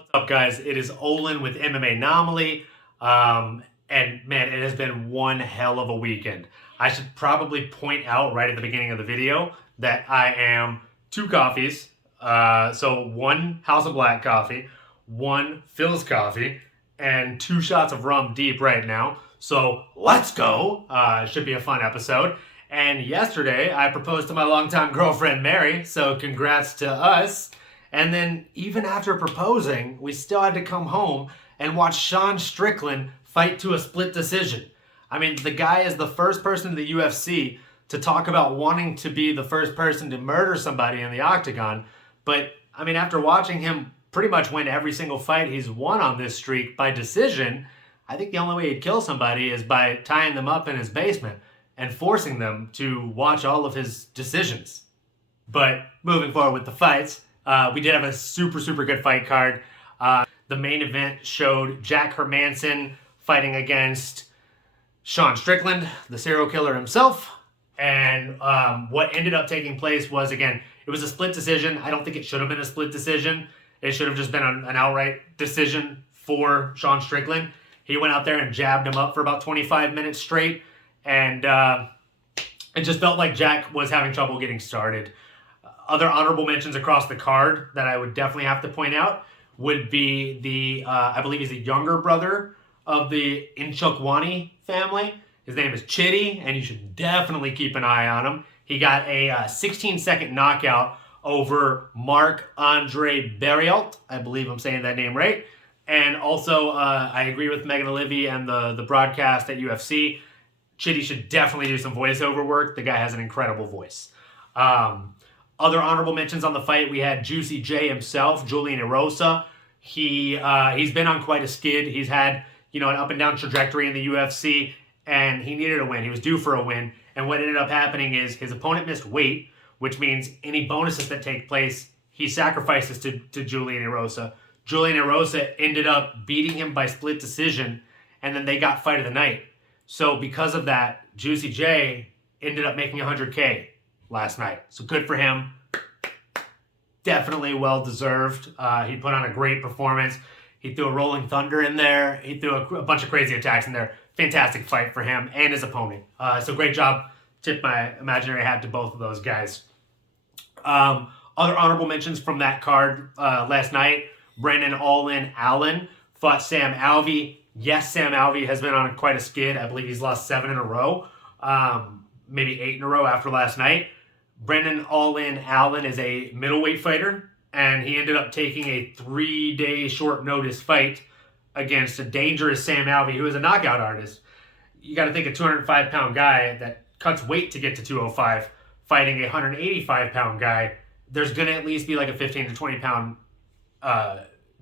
What's up, guys? It is Olin with MMAnomaly. And man, it has been one hell of a weekend. I should probably point out right at the beginning of the video that I am two coffees. So one House of Black coffee, one Phil's coffee, and 2 shots of rum deep right now. So let's go. Should be a fun episode. And yesterday I proposed to my longtime girlfriend Mary, so congrats to us. And then even after proposing, we still had to come home and watch Sean Strickland fight to a split decision. I mean, the guy is the first person in the UFC to talk about wanting to be the first person to murder somebody in the octagon. But, I mean, after watching him pretty much win every single fight he's won on this streak by decision, I think the only way he'd kill somebody is by tying them up in his basement and forcing them to watch all of his decisions. But moving forward with the fights, we did have a super good fight card. The main event showed Jack Hermansson fighting against Sean Strickland, the serial killer himself. And what ended up taking place was, again, it was a split decision. I don't think it should have been a split decision. It should have just been an outright decision for Sean Strickland. He went out there and jabbed him up for about 25 minutes straight. And it just felt like Jack was having trouble getting started. Other honorable mentions across the card that I would definitely have to point out would be the, I believe he's the younger brother of the Inchukwani family. His name is Chitty, and you should definitely keep an eye on him. He got a 16-second knockout over Marc-Andre Barriault. I believe I'm saying that name right. And also, I agree with Megan Olivier and the broadcast at UFC. Chitty should definitely do some voiceover work. The guy has an incredible voice. Other honorable mentions on the fight, we had Juicy J himself, Julian Erosa. He's been on quite a skid. He's had, an up and down trajectory in the UFC, and he needed a win. He was due for a win. And what ended up happening is his opponent missed weight, which means any bonuses that take place, he sacrifices to Julian Erosa. Julian Erosa ended up beating him by split decision, and then they got fight of the night. So because of that, Juicy J ended up making $100K last night. So good for him. Definitely well-deserved. He put on a great performance. He threw a rolling thunder in there. He threw a bunch of crazy attacks in there. Fantastic fight for him and his opponent. So great job. Tip my imaginary hat to both of those guys. Other honorable mentions from that card last night. Brendan All-In Allen fought Sam Alvey. Yes, Sam Alvey has been on quite a skid. I believe he's lost 7 in a row. Maybe 8 in a row after last night. Brendan All-In Allen is a middleweight fighter, and he ended up taking a 3-day short notice fight against a dangerous Sam Alvey, who is a knockout artist. You got to think a 205-pound guy that cuts weight to get to 205, fighting a 185-pound guy, there's going to at least be like a 15 to 20-pound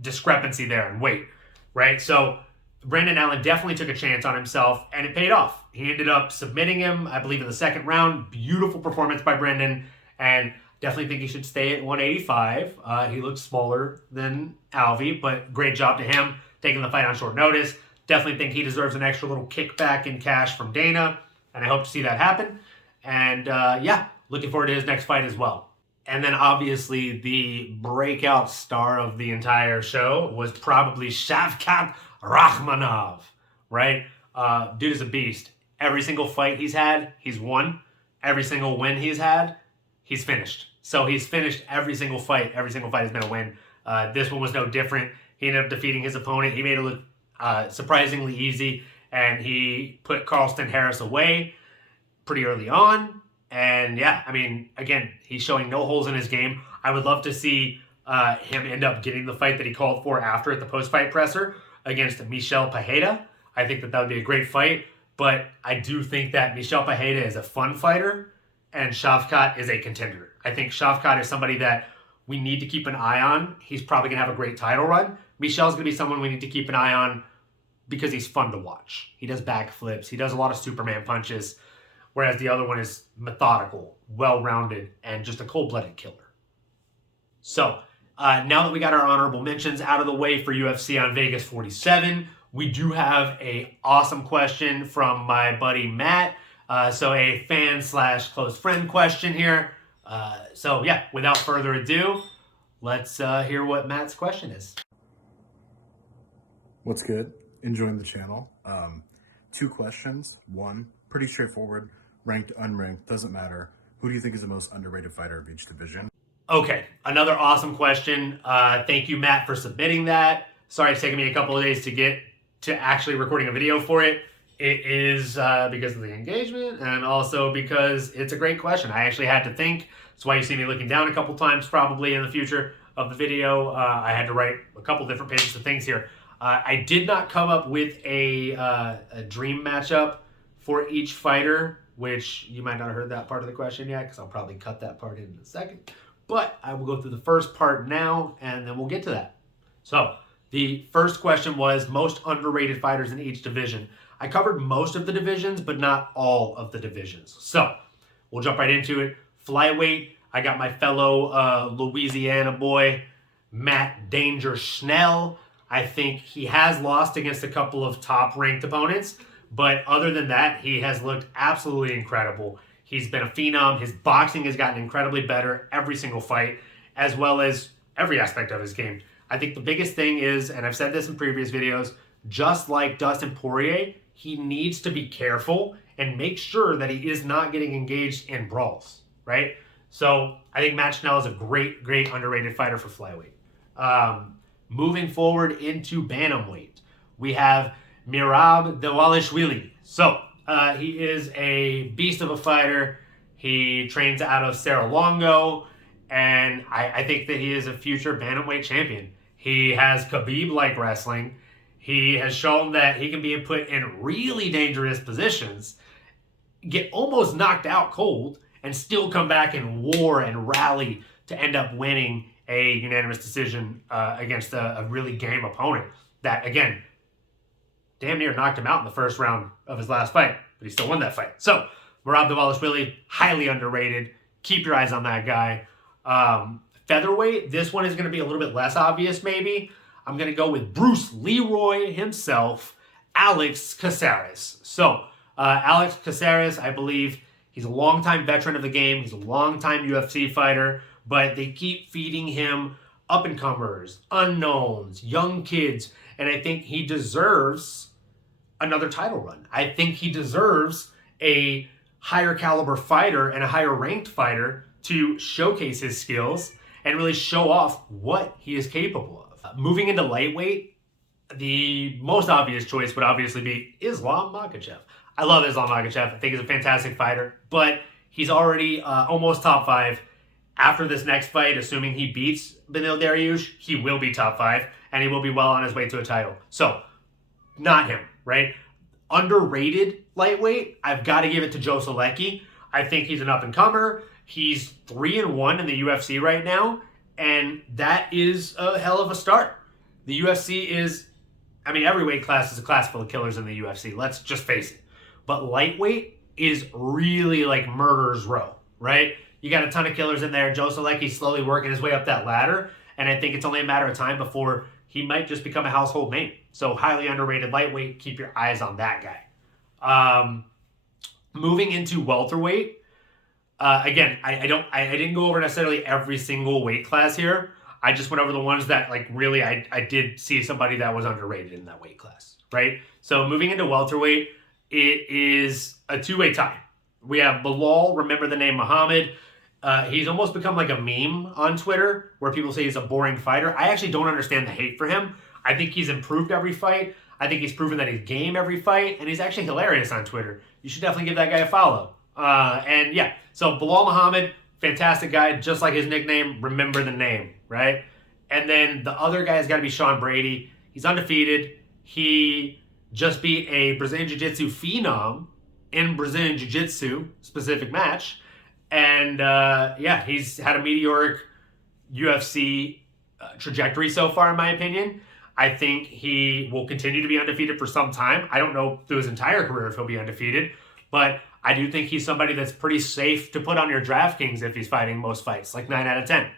discrepancy there in weight, right? So Brendan Allen definitely took a chance on himself, and it paid off. He ended up submitting him, I believe, in the second round. Beautiful performance by Brendan, and definitely think he should stay at 185. He looks smaller than Alvey, but great job to him taking the fight on short notice. Definitely think he deserves an extra little kickback in cash from Dana, and I hope to see that happen. And looking forward to his next fight as well. And then obviously the breakout star of the entire show was probably Shavkat Rakhmonov, right? Dude is a beast. Every single fight he's had, he's won. Every single win he's had, he's finished. So he's finished every single fight. Every single fight has been a win. This one was no different. He ended up defeating his opponent. He made it look surprisingly easy, and he put Carlston Harris away pretty early on. And yeah, I mean, again, he's showing no holes in his game. I would love to see him end up getting the fight that he called for after at the post-fight presser against Michel Pereira. I think that would be a great fight, but I do think that Michel Pereira is a fun fighter and Shavkat is a contender. I think Shavkat is somebody that we need to keep an eye on. He's probably going to have a great title run. Michel's going to be someone we need to keep an eye on because he's fun to watch. He does backflips. He does a lot of Superman punches, whereas the other one is methodical, well-rounded, and just a cold-blooded killer. So, now that we got our honorable mentions out of the way for UFC on Vegas 47, we do have a awesome question from my buddy Matt. So a fan/close friend question here. So yeah, without further ado, let's hear what Matt's question is. What's good? Enjoying the channel. Two questions. One, pretty straightforward. Ranked, unranked, doesn't matter. Who do you think is the most underrated fighter of each division? Okay, another awesome question. Thank you, Matt, for submitting that. Sorry it's taken me a couple of days to get to actually recording a video for it. It is because of the engagement and also because it's a great question. I actually had to think. That's why you see me looking down a couple times probably in the future of the video. I had to write a couple different pages of things here. I did not come up with a dream matchup for each fighter, which you might not have heard that part of the question yet because I'll probably cut that part in a second. But I will go through the first part now, and then we'll get to that. So the first question was most underrated fighters in each division. I covered most of the divisions, but not all of the divisions. So we'll jump right into it. Flyweight, I got my fellow Louisiana boy, Matt Danger Schnell. I think he has lost against a couple of top-ranked opponents, but other than that, he has looked absolutely incredible. He's been a phenom. His boxing has gotten incredibly better every single fight, as well as every aspect of his game. I think the biggest thing is, and I've said this in previous videos, just like Dustin Poirier, he needs to be careful and make sure that he is not getting engaged in brawls, right? So I think Matt Schnell is a great, great underrated fighter for flyweight. Moving forward into bantamweight, we have Merab Dvalishvili. So he is a beast of a fighter. He trains out of Cerro Longo, and I think that he is a future bantamweight champion. He has Khabib-like wrestling. He has shown that he can be put in really dangerous positions, get almost knocked out cold, and still come back and war and rally to end up winning a unanimous decision against a really game opponent that, again, damn near knocked him out in the first round of his last fight, but he still won that fight. So, Merab Dvalishvili, highly underrated. Keep your eyes on that guy. Featherweight, this one is going to be a little bit less obvious, maybe. I'm going to go with Bruce Leroy himself, Alex Caceres. So, Alex Caceres, I believe he's a longtime veteran of the game. He's a longtime UFC fighter, but they keep feeding him up-and-comers, unknowns, young kids, and I think he deserves another title run. I think he deserves a higher caliber fighter and a higher ranked fighter to showcase his skills and really show off what he is capable of. Moving into lightweight, the most obvious choice would obviously be Islam Makhachev. I love Islam Makhachev. I think he's a fantastic fighter, but he's already almost top 5. After this next fight, assuming he beats Beneil Dariush, he will be top 5, and he will be well on his way to a title. So, not him, right? Underrated lightweight, I've got to give it to Joe Solecki. I think he's an up-and-comer. He's 3-1 in the UFC right now, and that is a hell of a start. The UFC is, I mean, every weight class is a class full of killers in the UFC. Let's just face it. But lightweight is really like murderer's row, right? You got a ton of killers in there. Joe Solecki's slowly working his way up that ladder, and I think it's only a matter of time before he might just become a household name. So highly underrated lightweight. Keep your eyes on that guy. Moving into welterweight. Again, I didn't go over necessarily every single weight class here. I just went over the ones that like really I did see somebody that was underrated in that weight class, right? So moving into welterweight, it is a two-way tie. We have Bilal, remember the name Muhammad. He's almost become like a meme on Twitter where people say he's a boring fighter. I actually don't understand the hate for him. I think he's improved every fight. I think he's proven that he's game every fight, and he's actually hilarious on Twitter. You should definitely give that guy a follow. And yeah, so Bilal Muhammad, fantastic guy, just like his nickname, remember the name, right? And then the other guy has got to be Sean Brady. He's undefeated. He just beat a Brazilian Jiu-Jitsu phenom in Brazilian Jiu-Jitsu specific match. And yeah, he's had a meteoric UFC trajectory so far, in my opinion. I think he will continue to be undefeated for some time. I don't know through his entire career if he'll be undefeated, but I do think he's somebody that's pretty safe to put on your DraftKings if he's fighting most fights, like 9 out of 10.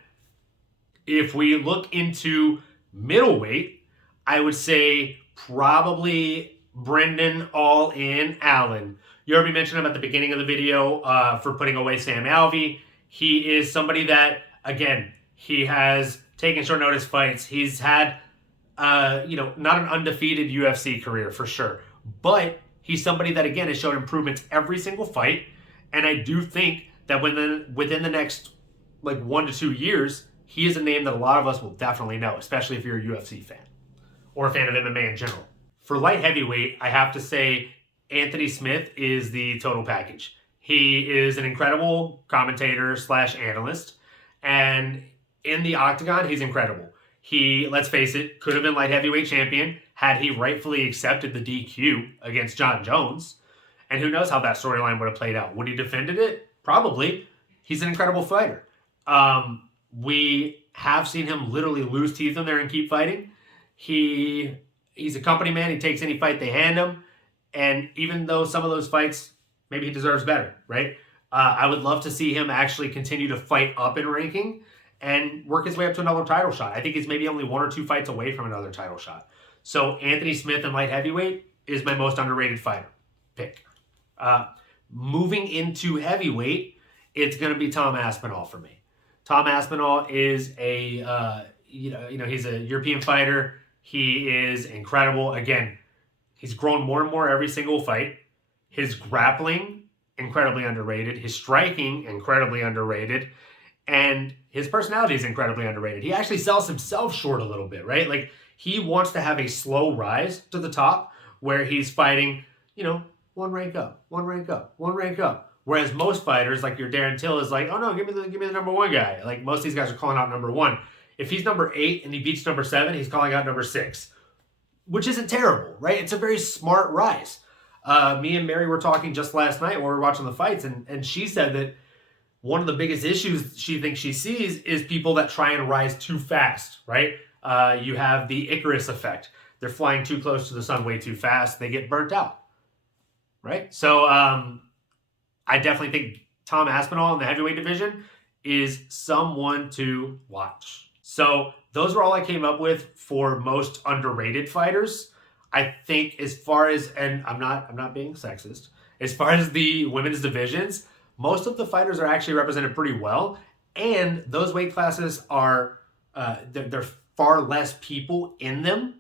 If we look into middleweight, I would say probably Brendan All-In Allen. You heard me mention him at the beginning of the video for putting away Sam Alvey. He is somebody that, again, he has taken short notice fights. He's had not an undefeated UFC career for sure, but he's somebody that again has shown improvements every single fight, and I do think that within the next like 1 to 2 years, he is a name that a lot of us will definitely know, especially if you're a UFC fan or a fan of MMA in general. For light heavyweight, I have to say Anthony Smith is the total package. He is an incredible commentator slash analyst, and in the octagon, he's incredible. He, let's face it, could have been light heavyweight champion had he rightfully accepted the DQ against John Jones. And who knows how that storyline would have played out. Would he defended it? Probably. He's an incredible fighter. We have seen him literally lose teeth in there and keep fighting. He's a company man. He takes any fight they hand him. And even though some of those fights, maybe he deserves better, right? I would love to see him actually continue to fight up in ranking and work his way up to another title shot. I think he's maybe only 1 or 2 fights away from another title shot. So Anthony Smith in light heavyweight is my most underrated fighter pick. Moving into heavyweight, it's going to be Tom Aspinall for me. Tom Aspinall is he's a European fighter. He is incredible. Again, he's grown more and more every single fight. His grappling, incredibly underrated. His striking, incredibly underrated. And his personality is incredibly underrated. He actually sells himself short a little bit, right? Like, he wants to have a slow rise to the top where he's fighting, one rank up, one rank up, one rank up. Whereas most fighters, like your Darren Till, is like, oh no, give me the number 1 guy. Like, most of these guys are calling out number 1. If he's number 8 and he beats number 7, he's calling out number 6, which isn't terrible, right? It's a very smart rise. Me and Mary were talking just last night while we were watching the fights, and she said that one of the biggest issues she thinks she sees is people that try and rise too fast, right? You have the Icarus effect. They're flying too close to the sun way too fast. They get burnt out, right? So I definitely think Tom Aspinall in the heavyweight division is someone to watch. So those are all I came up with for most underrated fighters. I think as far as, and I'm not being sexist, as far as the women's divisions, most of the fighters are actually represented pretty well. And those weight classes are, they're far less people in them.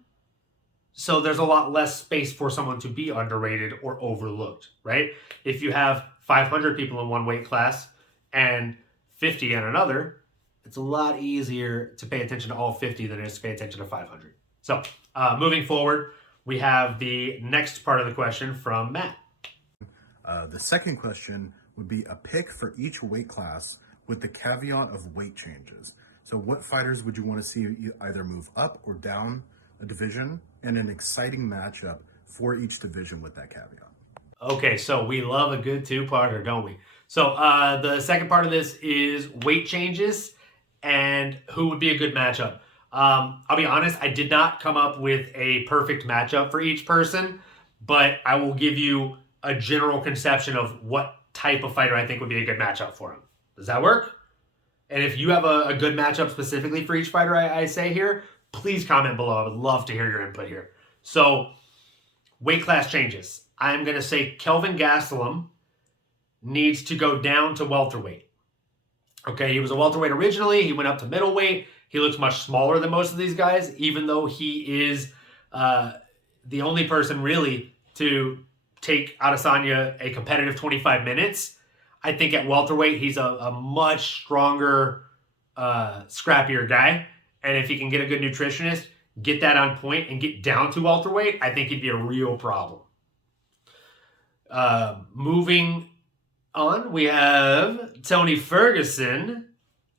So there's a lot less space for someone to be underrated or overlooked, right? If you have 500 people in one weight class and 50 in another, it's a lot easier to pay attention to all 50 than it is to pay attention to 500. So moving forward, we have the next part of the question from Matt. The second question would be a pick for each weight class with the caveat of weight changes. So what fighters would you want to see either move up or down a division, and an exciting matchup for each division with that caveat? Okay, so we love a good 2-parter, don't we? So the second part of this is weight changes and who would be a good matchup. I'll be honest, I did not come up with a perfect matchup for each person, but I will give you a general conception of what type of fighter I think would be a good matchup for him. Does that work? And if you have a good matchup specifically for each fighter I say here, please comment below. I would love to hear your input here. So, weight class changes. I'm going to say Kelvin Gastelum needs to go down to welterweight. Okay, he was a welterweight originally. He went up to middleweight. He looks much smaller than most of these guys, even though he is the only person really to take Adesanya a competitive 25 minutes. I think at welterweight, he's a much stronger, scrappier guy. And if he can get a good nutritionist, get that on point and get down to welterweight, I think he'd be a real problem. Moving on, we have Tony Ferguson,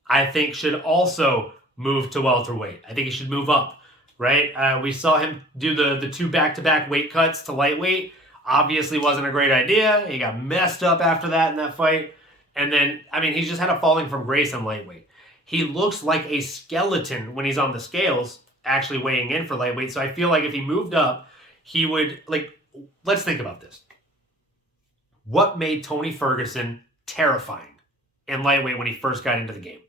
I think should also move to welterweight. I think he should move up, right? We saw him do the 2 back-to-back weight cuts to lightweight. Obviously wasn't a great idea. He got messed up after that in that fight. And then, he's just had a falling from grace in lightweight. He looks like a skeleton when he's on the scales, actually weighing in for lightweight. So I feel like if he moved up, he would, let's think about this. What made Tony Ferguson terrifying in lightweight when he first got into the game,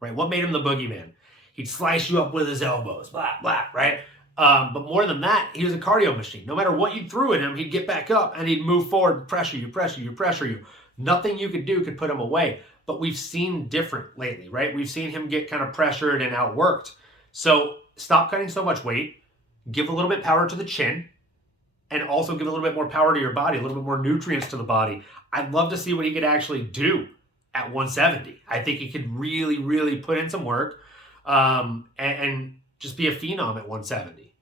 right? What made him the boogeyman? He'd slice you up with his elbows, blah, blah, right? But more than that, he was a cardio machine. No matter what you threw at him, he'd get back up and he'd move forward, pressure you. Nothing you could do could put him away. But we've seen different lately, right? We've seen him get kind of pressured and outworked. So stop cutting so much weight. give a little bit power to the chin, and also give a little bit more power to your body, a little bit more nutrients to the body. I'd love to see what he could actually do at 170. I think he could really, really put in some work and just be a phenom at 170.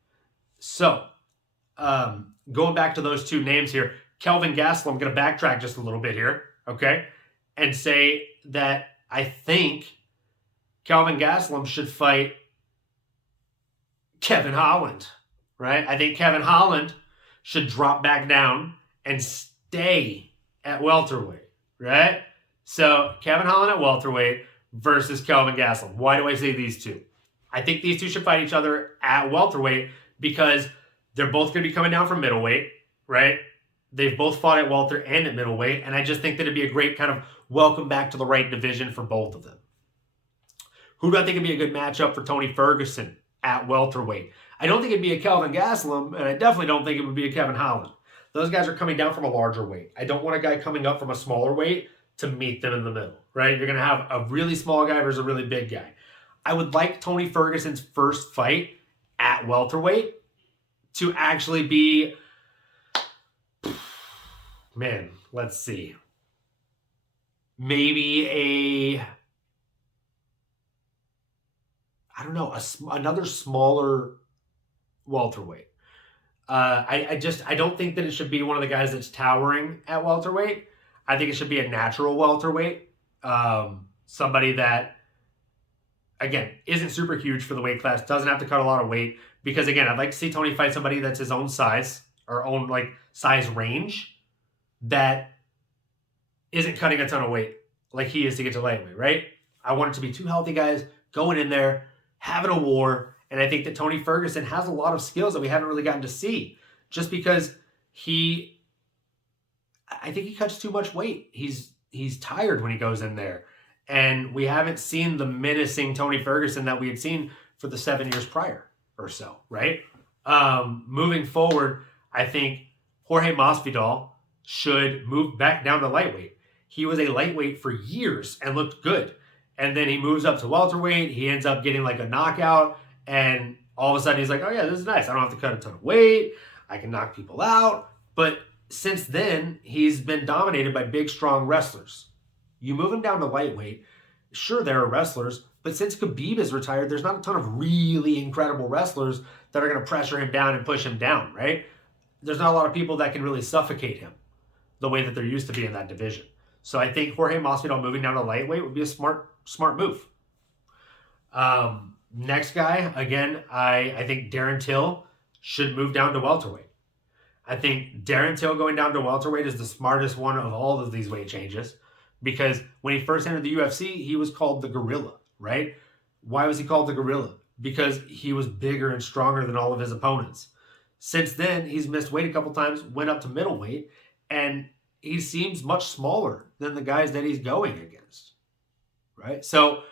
So, going back to those two names here, Kelvin Gastelum, I'm going to backtrack just a little bit here, okay, and say that I think Kelvin Gastelum should fight Kevin Holland, right? I think Kevin Holland should drop back down and stay at welterweight, right? So Kevin Holland at welterweight versus Kelvin Gastelum. Why do I say these two? I think these two should fight each other at welterweight because they're both going to be coming down from middleweight, right? They've both fought at welter and at middleweight, and I just think that it'd be a great kind of welcome back to the right division for both of them. Who do I think would be a good matchup for Tony Ferguson at welterweight? I don't think it'd be a Kelvin Gastelum, and I definitely don't think it would be a Kevin Holland. Those guys are coming down from a larger weight. I don't want a guy coming up from a smaller weight to meet them in the middle, right? You're going to have a really small guy versus a really big guy. I would like Tony Ferguson's first fight at welterweight to actually be, man, let's see, maybe another smaller welterweight. I don't think that it should be one of the guys that's towering at welterweight. I think it should be a natural welterweight. Somebody that, again, isn't super huge for the weight class, doesn't have to cut a lot of weight. Because, again, I'd like to see Tony fight somebody that's his own size or own, like, size range that isn't cutting a ton of weight like he is to get to lightweight, right? I want it to be two healthy guys going in there, having a war. And I think that Tony Ferguson has a lot of skills that we haven't really gotten to see just because I think he cuts too much weight. He's tired when he goes in there. And we haven't seen the menacing Tony Ferguson that we had seen for the 7 years prior or so, right? Moving forward, I think Jorge Masvidal should move back down to lightweight. He was a lightweight for years and looked good. And then he moves up to welterweight. He ends up getting like a knockout. And all of a sudden he's like, oh yeah, this is nice. I don't have to cut a ton of weight. I can knock people out. But since then, he's been dominated by big, strong wrestlers. You move him down to lightweight, sure, there are wrestlers, but since Khabib is retired, there's not a ton of really incredible wrestlers that are going to pressure him down and push him down, right? There's not a lot of people that can really suffocate him the way that there used to be in that division. So I think Jorge Masvidal moving down to lightweight would be a smart move. Next guy, again, I think Darren Till should move down to welterweight. I think Darren Till going down to welterweight is the smartest one of all of these weight changes because when he first entered the UFC, he was called the Gorilla, right? Why was he called the Gorilla? Because he was bigger and stronger than all of his opponents. Since then, he's missed weight a couple times, went up to middleweight, and he seems much smaller than the guys that he's going against, right? So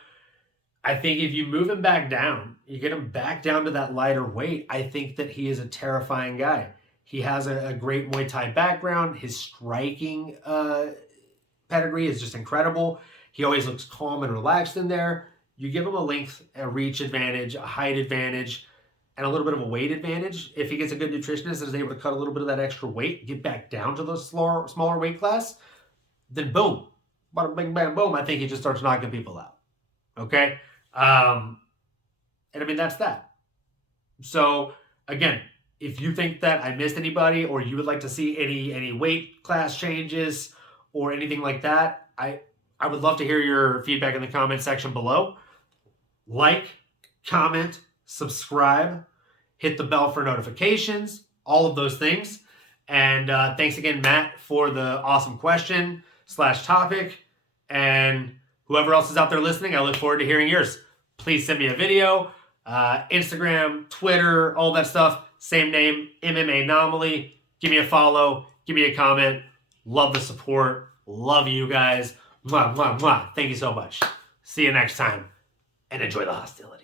I think if you move him back down, you get him back down to that lighter weight, I think that he is a terrifying guy. He has a great Muay Thai background. His striking pedigree is just incredible. He always looks calm and relaxed in there. You give him a length, a reach advantage, a height advantage, and a little bit of a weight advantage. If he gets a good nutritionist and is able to cut a little bit of that extra weight, get back down to the smaller weight class, then boom, bada bing, bam, boom, I think he just starts knocking people out. Okay? And I mean, that's that. So, again, if you think that I missed anybody or you would like to see any weight class changes or anything like that, I would love to hear your feedback in the comment section below. Like, comment, subscribe, hit the bell for notifications, all of those things. And thanks again, Matt, for the awesome question / topic. And whoever else is out there listening, I look forward to hearing yours. Please send me a video, Instagram, Twitter, all that stuff. Same name, MMAnomaly. Give me a follow. Give me a comment. Love the support. Love you guys. Mwah, mwah, mwah. Thank you so much. See you next time. And enjoy the hostility.